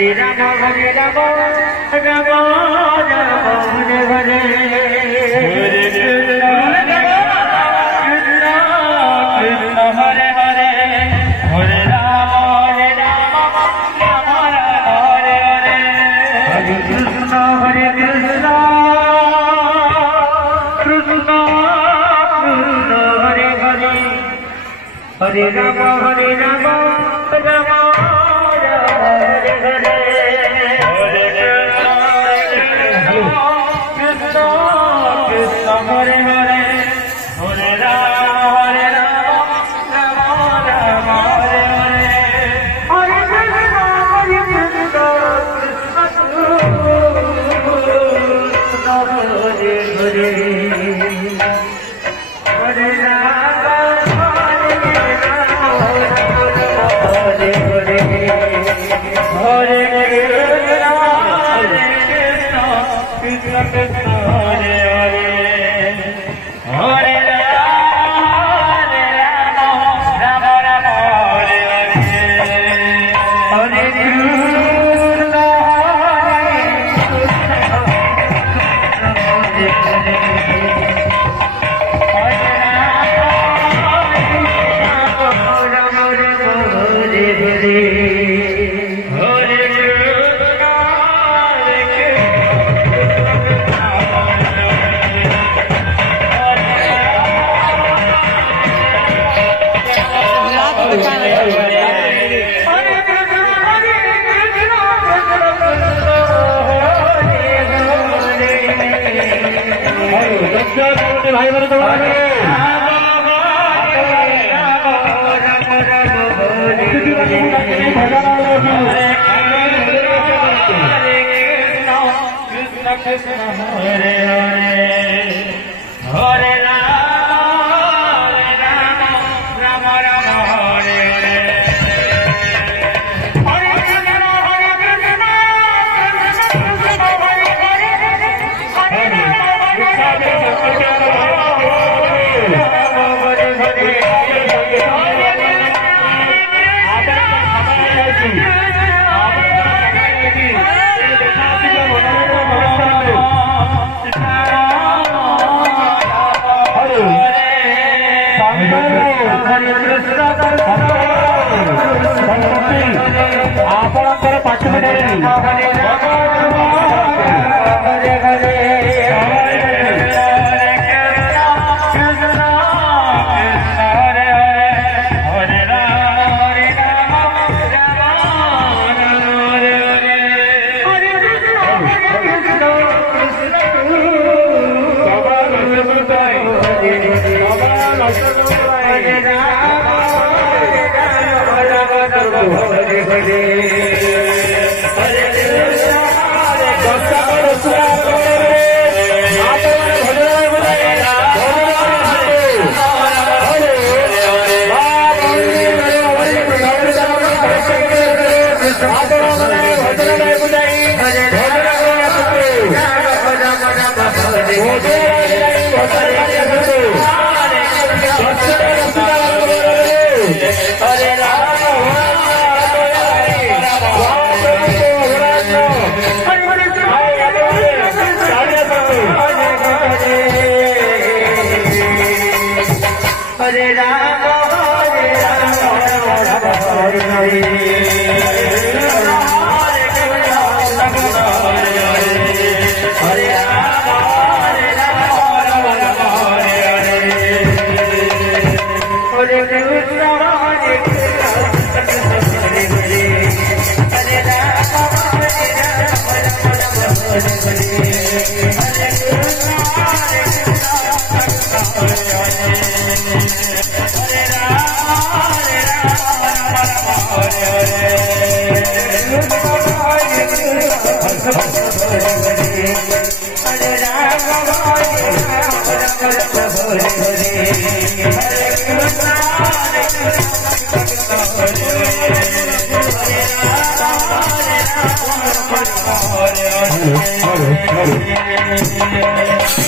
हरे राम राम हरे हरे हरे कृष्ण कृष्ण हरे हरे हरे राम राम हरे हरे हरे कृष्ण कृष्ण कृष्ण हरे हरे हरे राम राम राम हरे हरे हरे कृष्ण कृष्ण हरे हरे हरे राम राम हरे हरे हरे कृष्ण कृष्ण हरे हरे हरे भाई मेरे कृष्ण हरे हरे हरे राम राम हरे हरे आपणकर पाठवणे हरे हरे Hare